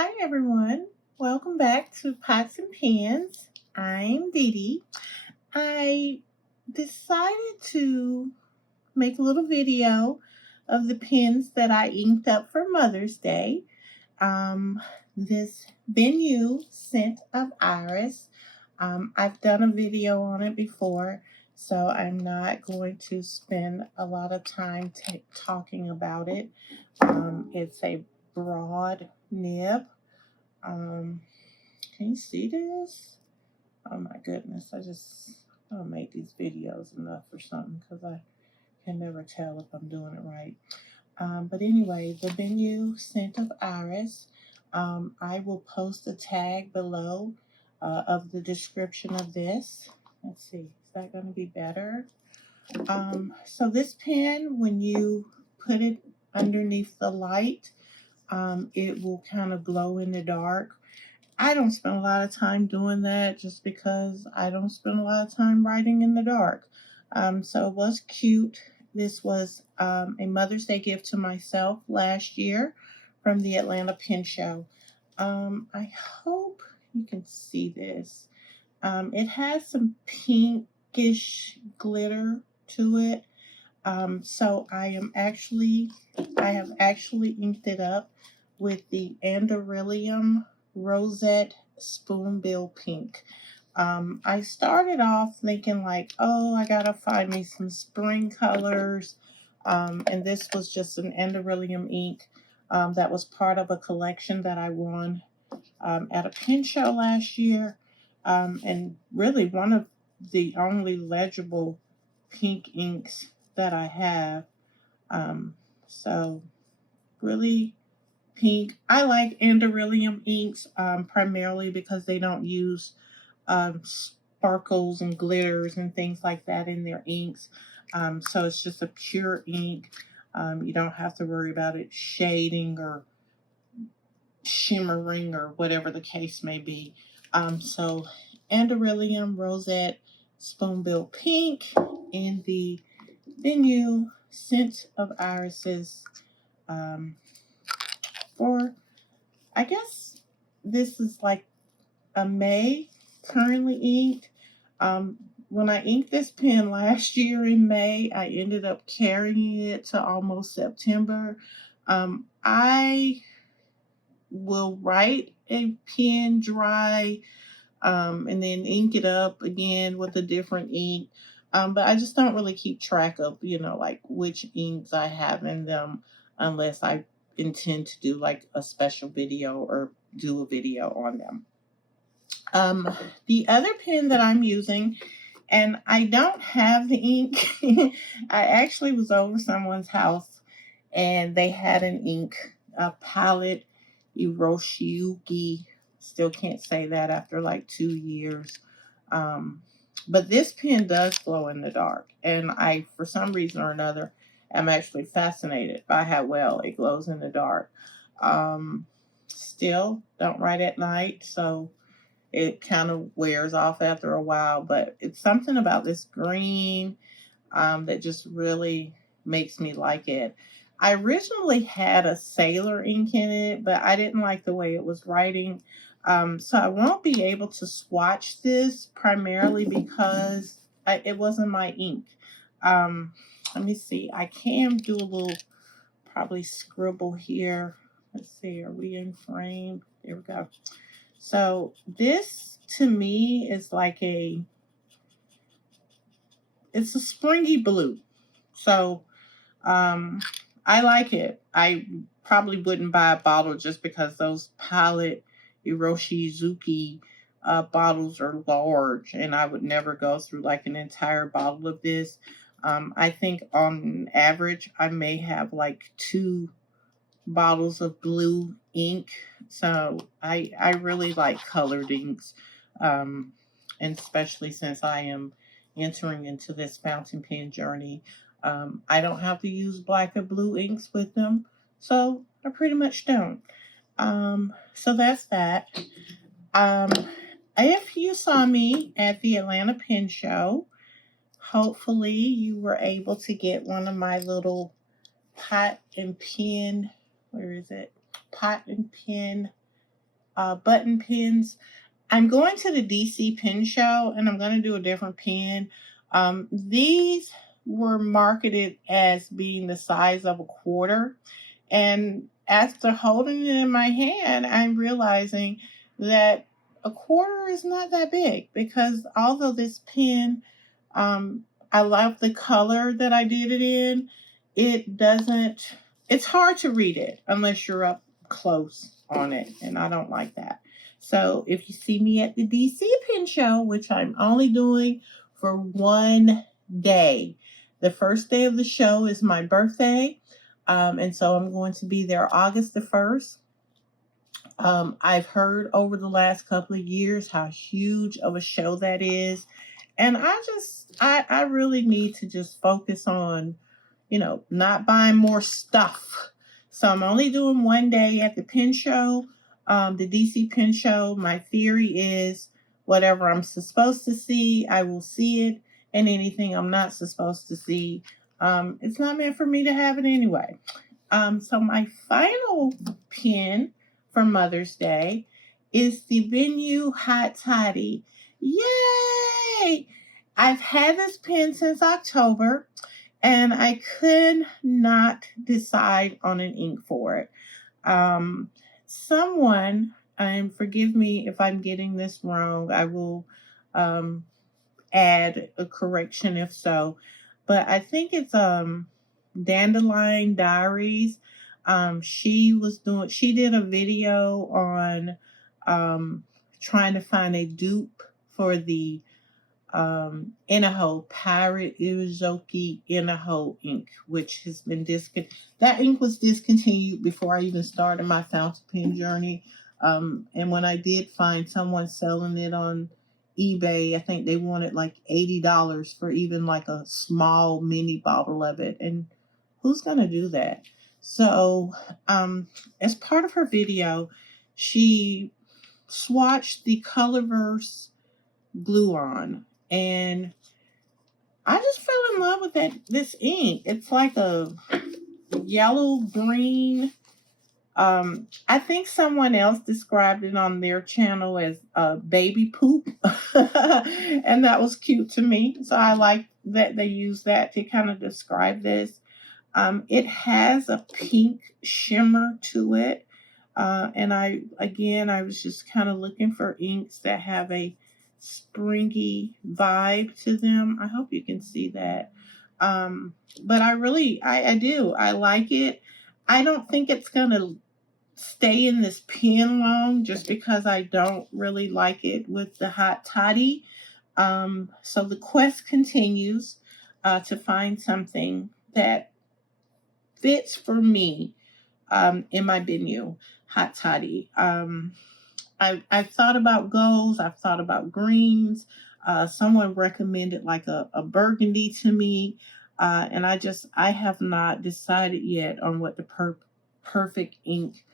Hi everyone, welcome back to Pots and Pans. I'm Dee Dee. I decided to make a little video of the pens that I inked up for Mother's Day. This Benu scent of iris. I've done a video on it before, so I'm not going to spend a lot of time talking about it. It's a broad nib. Um, can you see this? Oh my goodness, I don't make these videos enough or something because I can never tell if I'm doing it right. But anyway, the Benu scent of iris. I will post a tag below of the description of this. Let's see, is that going to be better? So this pen, when you put it underneath the light, it will kind of glow in the dark. I don't spend a lot of time doing that just because I don't spend a lot of time writing in the dark. So it was cute. This was a Mother's Day gift to myself last year from the Atlanta Pen Show. I hope you can see this. It has some pinkish glitter to it. So I have actually inked it up with the Anderillium Rosette Spoonbill Pink. I started off thinking like, oh, I gotta find me some spring colors. And this was just an Anderillium ink that was part of a collection that I won at a pen show last year. And really one of the only legible pink inks that I have. So really pink. I like Anderillium inks primarily because they don't use sparkles and glitters and things like that in their inks. So it's just a pure ink. You don't have to worry about it shading or shimmering or whatever the case may be. So Anderillium Rosette Spoonbill Pink in the Benu scent of irises. For I guess this is like a May currently inked. When I inked this pen last year in May, I ended up carrying it to almost September. I will write a pen dry and then ink it up again with a different ink. But I just don't really keep track of, like which inks I have in them unless I intend to do like a special video or do a video on them. The other pen that I'm using, and I don't have the ink. I actually was over someone's house and they had an ink, a palette Iroshiuki. Still can't say that after like 2 years. But this pen does glow in the dark. And I, for some reason or another, am actually fascinated by how well it glows in the dark. Still don't write at night, so it kind of wears off after a while. But it's something about this green that just really makes me like it. I originally had a Sailor ink in it, but I didn't like the way it was writing. So I won't be able to swatch this primarily because it wasn't my ink. Let me see. I can do a little probably scribble here. Let's see. Are we in frame? There we go. So this to me is like it's a springy blue. So I like it. I probably wouldn't buy a bottle just because those Pilot Iroshizuki bottles are large and I would never go through like an entire bottle of this. I think on average I may have like 2 bottles of blue ink. So I really like colored inks. And especially since I am entering into this fountain pen journey. I don't have to use black or blue inks with them, so I pretty much don't. So that's that. Um, if you saw me at the Atlanta Pen Show, hopefully you were able to get one of my little pot and pen, where is it? Pot and pen button pins. I'm going to the DC Pen Show, and I'm going to do a different pen. These were marketed as being the size of a quarter. And after holding it in my hand, I'm realizing that a quarter is not that big, because although this pen, um, I love the color that I did it in, it doesn't, it's hard to read it unless you're up close on it, and I don't like that. So if you see me at the DC Pen Show, which I'm only doing for one day, the first day of the show is my birthday. And so I'm going to be there August the 1st. I've heard over the last couple of years how huge of a show that is. And I really need to just focus on, not buying more stuff. So I'm only doing one day at the pen show, the DC Pen Show. My theory is whatever I'm supposed to see, I will see it. And anything I'm not supposed to see, it's not meant for me to have it anyway. So my final pen for Mother's Day is the Benu Hot Toddy. Yay! I've had this pen since October, and I could not decide on an ink for it. Someone, and forgive me if I'm getting this wrong, I will add a correction if so, but I think it's Dandelion Diaries. She did a video on trying to find a dupe for the Inaho Pirate Izuki Inaho ink, which has been discontinued. That ink was discontinued before I even started my fountain pen journey. And when I did find someone selling it on eBay, I think they wanted like $80 for even like a small mini bottle of it. And who's going to do that? So, as part of her video, she swatched the Colorverse Gluon, and I just fell in love with this ink. It's like a yellow green. I think someone else described it on their channel as baby poop, and that was cute to me. So I like that they use that to kind of describe this. It has a pink shimmer to it, and I was just kind of looking for inks that have a springy vibe to them. I hope you can see that. But I do. I like it. I don't think it's going to stay in this pen long, just because I don't really like it with the hot toddy. So the quest continues to find something that fits for me in my Benu hot toddy. I've thought about golds. I've thought about greens. Someone recommended like a burgundy to me. And I have not decided yet on what the perfect ink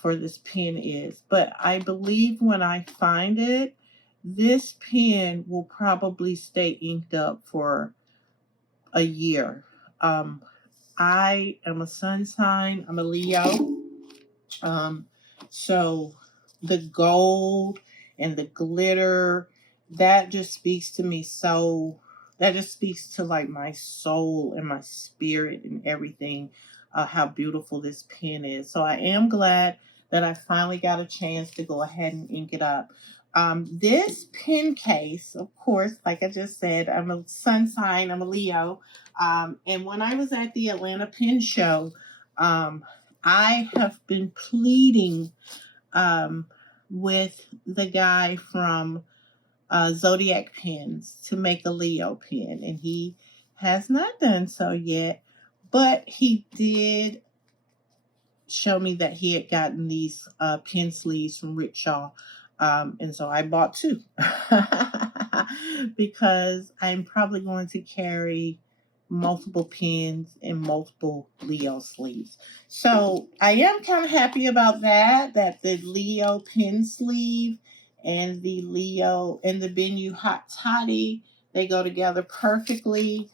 for this pen is. But I believe when I find it, this pen will probably stay inked up for a year. I am a sun sign. I'm a Leo. So the gold and the glitter, that just speaks to me. So that just speaks to like my soul and my spirit and everything, how beautiful this pen is. So I am glad that I finally got a chance to go ahead and ink it up. This pen case, of course, like I just said, I'm a sun sign, I'm a Leo. And when I was at the Atlanta Pen Show, I have been pleading with the guy from Zodiac Pens to make a Leo pen, and he has not done so yet, but he did show me that he had gotten these pen sleeves from Rickshaw, and so I bought two because I'm probably going to carry multiple pens and multiple Leo sleeves. So I am kind of happy about that the Leo pen sleeve and the Leo and the Benu Hot Toddy, they go together perfectly.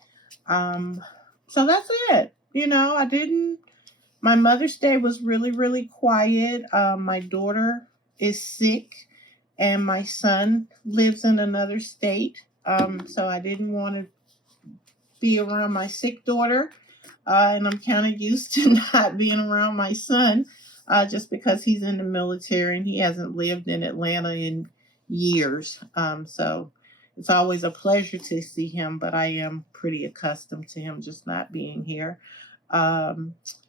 So that's it. My Mother's Day was really, really quiet. My daughter is sick, and my son lives in another state. So I didn't want to be around my sick daughter, and I'm kind of used to not being around my son, just because he's in the military and he hasn't lived in Atlanta in years. So it's always a pleasure to see him, but I am pretty accustomed to him just not being here. I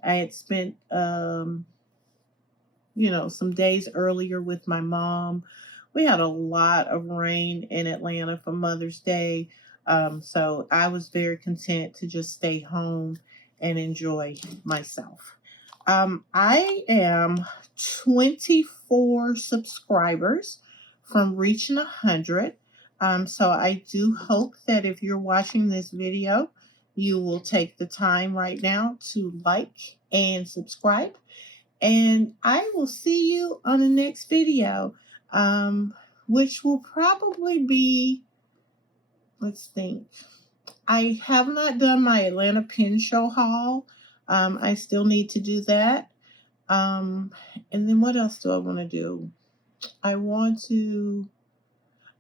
had spent some days earlier with my mom. We had a lot of rain in Atlanta for Mother's Day. So I was very content to just stay home and enjoy myself. I am 24 subscribers from reaching 100. So I do hope that if you're watching this video, you will take the time right now to like and subscribe. And I will see you on the next video, which will probably be, let's think. I have not done my Atlanta Pin Show haul. I still need to do that. And then what else do I want to do? I want to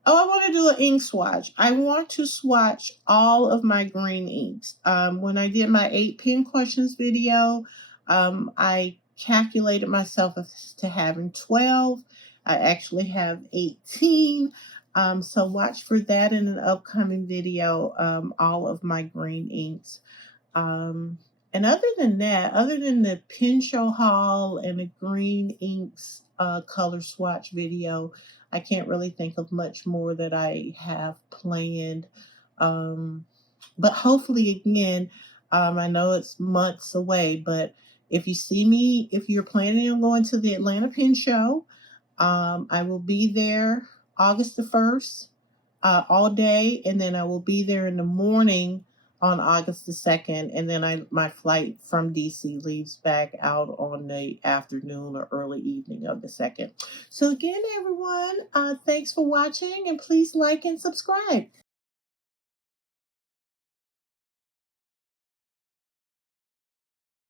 do an ink swatch. I want to swatch all of my green inks. When I did my 8 pin questions video, I calculated myself as to having 12. I actually have 18. So watch for that in an upcoming video, all of my green inks. And other than that, other than the pin show haul and the green inks color swatch video, I can't really think of much more that I have planned. But hopefully, again, I know it's months away, but if you see me, if you're planning on going to the Atlanta Pin Show, I will be there August the 1st, all day, and then I will be there in the morning on August the 2nd, and then my flight from DC leaves back out on the afternoon or early evening of the 2nd. So again, everyone, thanks for watching, and please like and subscribe.